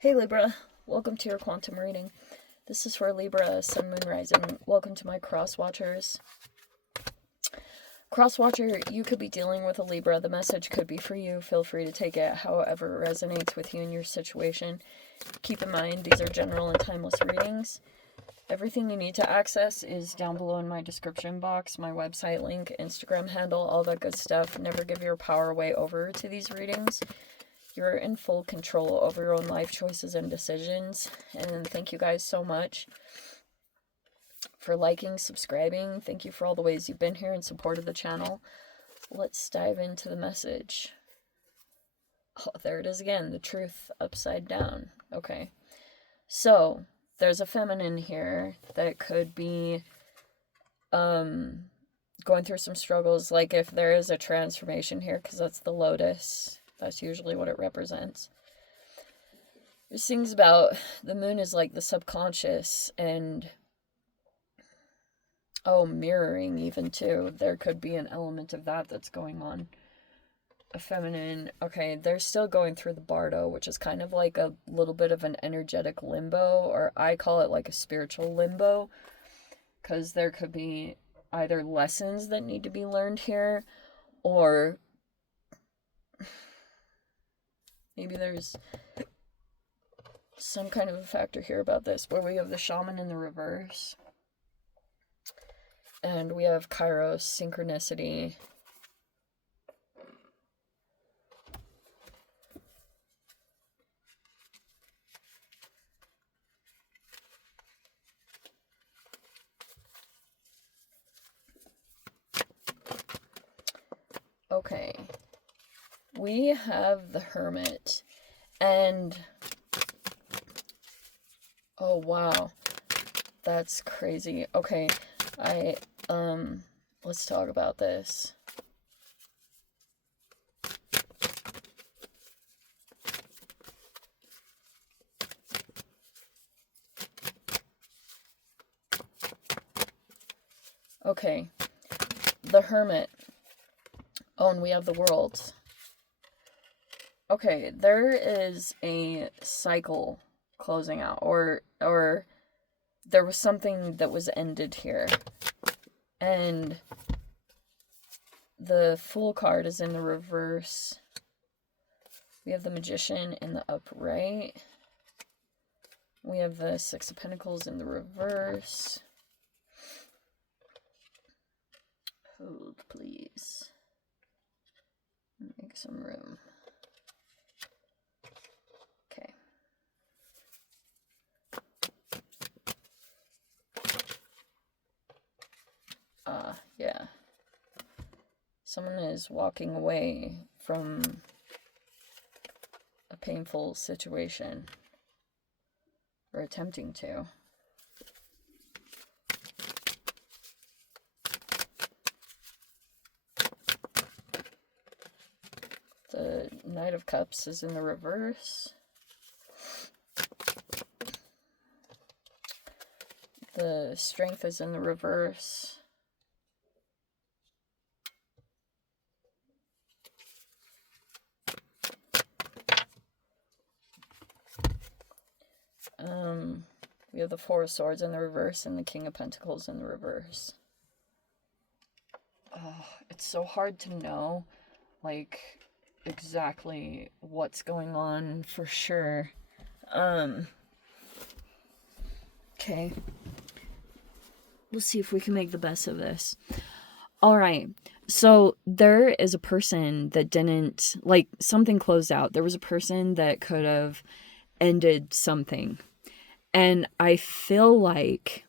Hey Libra, welcome to your quantum reading. This is for Libra, Sun, Moon, Rising. Welcome to my cross watchers. Cross watcher, you could be dealing with a Libra. The message could be for you. Feel free to take it however it resonates with you and your situation. Keep in mind, these are general and timeless readings. Everything you need to access is down below in my description box, my website link, Instagram handle, all that good stuff. Never give your power away over to these readings. You're in full control over your own life choices and decisions. And thank you guys so much for liking, subscribing. Thank you for all the ways you've been here and supported the channel. Let's dive into the message. Oh, there it is again. The truth upside down. Okay. So, there's a feminine here that could be going through some struggles. Like if there is a transformation here, because that's the lotus. That's usually what it represents. There's things about the moon is like the subconscious and mirroring even too. There could be an element of that that's going on. A feminine, okay, they're still going through the bardo, which is kind of like a little bit of an energetic limbo, or I call it like a spiritual limbo, because there could be either lessons that need to be learned here, or maybe there's some kind of a factor here about this, where we have the shaman in the reverse. And we have Kairos, synchronicity. Okay. We have the Hermit. And oh wow, that's crazy. Okay, let's talk about this. Okay, the Hermit. Oh, and we have the World. Okay, there is a cycle closing out, or there was something that was ended here. And the Fool card is in the reverse. We have the Magician in the upright. We have the Six of Pentacles in the reverse. Hold, please. Make some room. Okay. Yeah. Someone is walking away from a painful situation, or attempting to. The Knight of Cups is in the reverse. The Strength is in the reverse. We have the Four of Swords in the reverse and the King of Pentacles in the reverse. It's so hard to know, like, exactly what's going on for sure. Okay. We'll see if we can make the best of this. Alright. So there is a person that didn't, like, something closed out. There was a person that could have ended something. And I feel like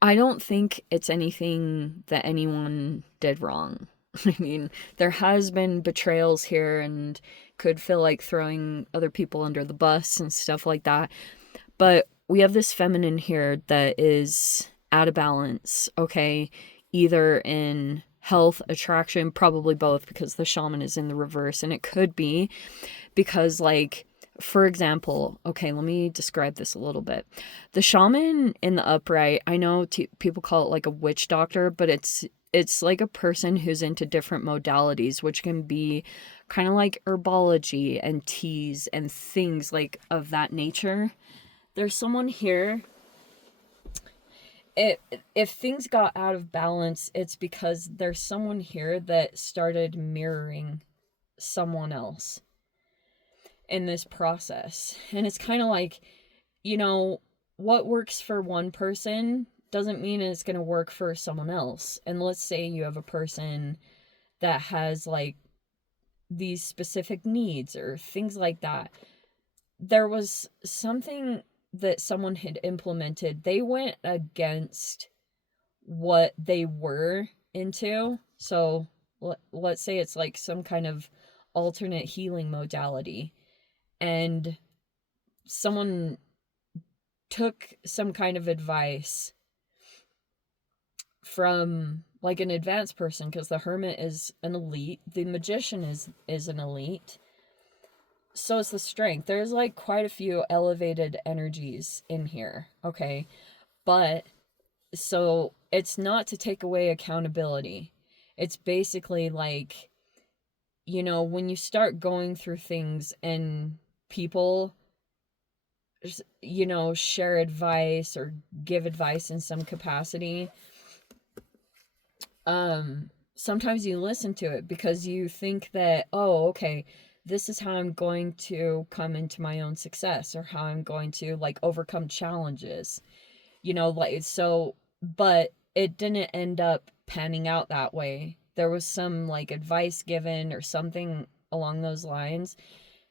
I don't think it's anything that anyone did wrong. I mean, there has been betrayals here and could feel like throwing other people under the bus and stuff like that. But we have this feminine here that is out of balance, okay? Either in health, attraction, probably both, because the shaman is in the reverse. And it could be because, like, for example, okay, let me describe this a little bit. The shaman in the upright, I know people call it like a witch doctor, but it's it's like a person who's into different modalities, which can be kind of like herbology and teas and things like of that nature. There's someone here. If things got out of balance, it's because there's someone here that started mirroring someone else in this process. And it's kind of like, you know, what works for one person doesn't mean it's going to work for someone else. And let's say you have a person that has like these specific needs or things like that. There was something that someone had implemented. They went against what they were into. So let's say it's like some kind of alternate healing modality, and someone took some kind of advice from like an advanced person, because the hermit is an elite, the magician is an elite, so it's the strength. There's like quite a few elevated energies in here, okay? But so it's not to take away accountability. It's basically like, you know, when you start going through things and people, you know, share advice or give advice in some capacity, sometimes you listen to it because you think that, oh, okay, this is how I'm going to come into my own success, or how I'm going to like overcome challenges, you know, like, so, but it didn't end up panning out that way. There was some like advice given or something along those lines,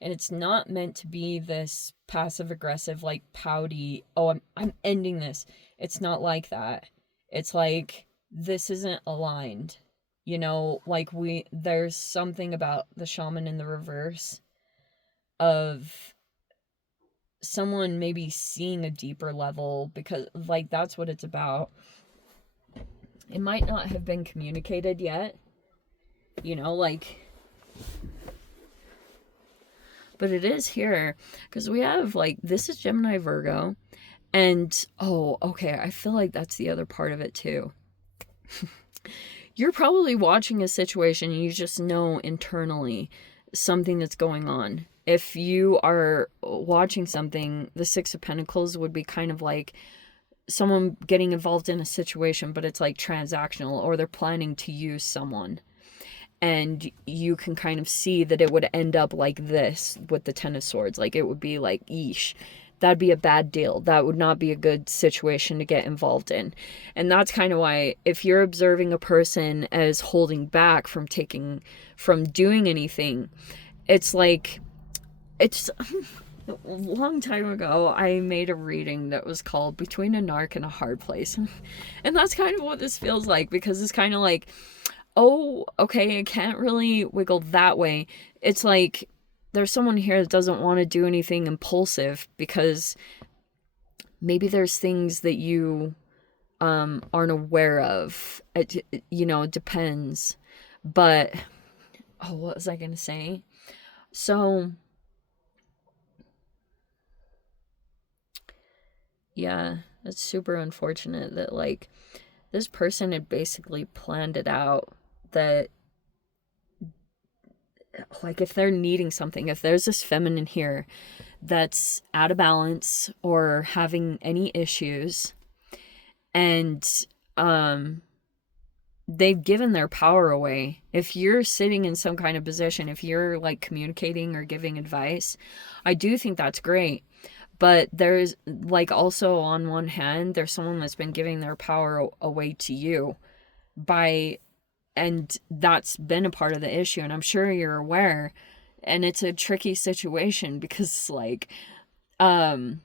and it's not meant to be this passive aggressive, like pouty, oh, I'm ending this. It's not like that. It's like, this isn't aligned. You know, like there's something about the shaman in the reverse of someone maybe seeing a deeper level, because like that's what it's about. It might not have been communicated yet, you know, like, but it is here, because we have like, this is Gemini Virgo, and oh, okay, I feel like that's the other part of it too. You're probably watching a situation and you just know internally something that's going on. If you are watching something, the Six of Pentacles would be kind of like someone getting involved in a situation, but it's like transactional, or they're planning to use someone. And you can kind of see that it would end up like this with the Ten of Swords. Like, it would be like, yeesh, that'd be a bad deal. That would not be a good situation to get involved in. And that's kind of why, if you're observing a person as holding back from doing anything, it's like, it's a long time ago, I made a reading that was called Between a Narc and a Hard Place. And that's kind of what this feels like, because it's kind of like, oh, okay, I can't really wiggle that way. It's like, there's someone here that doesn't want to do anything impulsive, because maybe there's things that you aren't aware of. You know, it depends. But, oh, what was I going to say? So, yeah, it's super unfortunate that, like, this person had basically planned it out, that, like, if they're needing something, if there's this feminine here that's out of balance or having any issues, and they've given their power away. If you're sitting in some kind of position, if you're like communicating or giving advice, I do think that's great. But there's like, also on one hand, there's someone that's been giving their power away to you and that's been a part of the issue, and I'm sure you're aware. And it's a tricky situation, because like, there's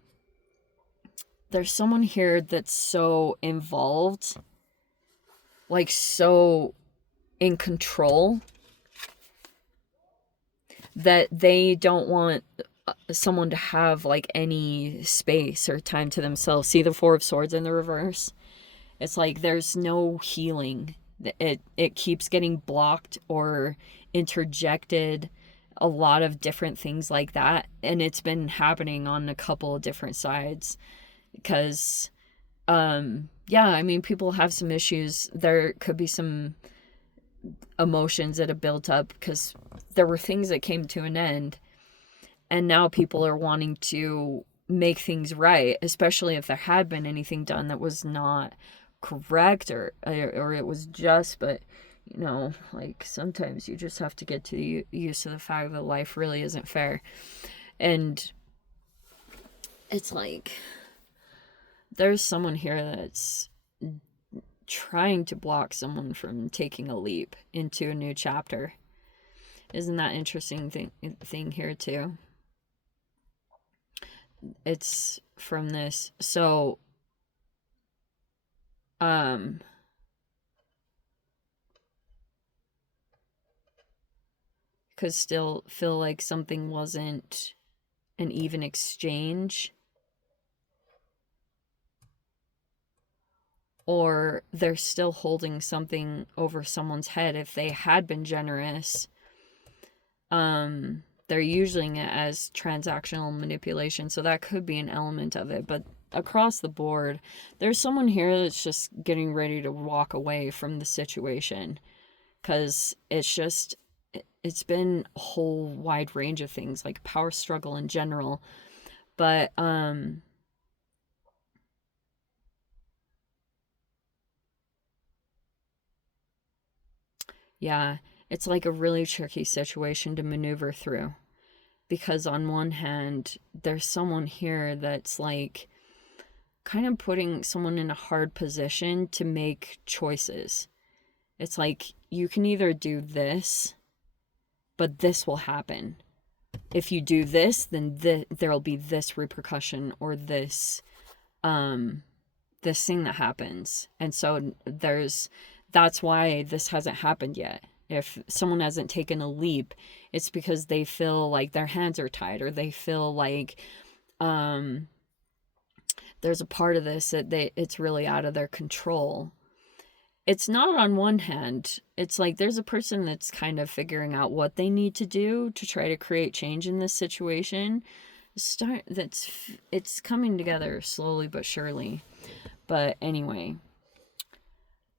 someone here that's so involved, like so in control, that they don't want someone to have like any space or time to themselves. See the Four of Swords in the reverse? It's like there's no healing. It keeps getting blocked or interjected, a lot of different things like that, and it's been happening on a couple of different sides, because yeah, I mean, people have some issues. There could be some emotions that have built up because there were things that came to an end, and now people are wanting to make things right, especially if there had been anything done that was not correct, or it was just. But you know, like, sometimes you just have to get to used to the fact that life really isn't fair. And it's like, there's someone here that's trying to block someone from taking a leap into a new chapter. Isn't that interesting thing here too? It's from this. So could still feel like something wasn't an even exchange, or they're still holding something over someone's head. If they had been generous, they're using it as transactional manipulation, so that could be an element of it. But across the board, there's someone here that's just getting ready to walk away from the situation, because it's been a whole wide range of things, like power struggle in general. But yeah, it's like a really tricky situation to maneuver through, because on one hand, there's someone here that's like kind of putting someone in a hard position to make choices. It's like, you can either do this, but this will happen. If you do this, then there'll be this repercussion, or this thing that happens. And so that's why this hasn't happened yet. If someone hasn't taken a leap, it's because they feel like their hands are tied, or they feel like there's a part of this that it's really out of their control. It's not, on one hand, it's like there's a person that's kind of figuring out what they need to do to try to create change in this situation. It's coming together slowly but surely. But anyway,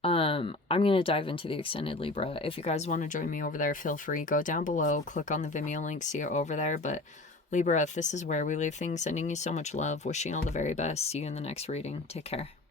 I'm going to dive into the extended Libra. If you guys want to join me over there, feel free. Go down below, click on the Vimeo link, see it over there. But Libra, if this is where we leave things, sending you so much love, wishing you all the very best. See you in the next reading. Take care.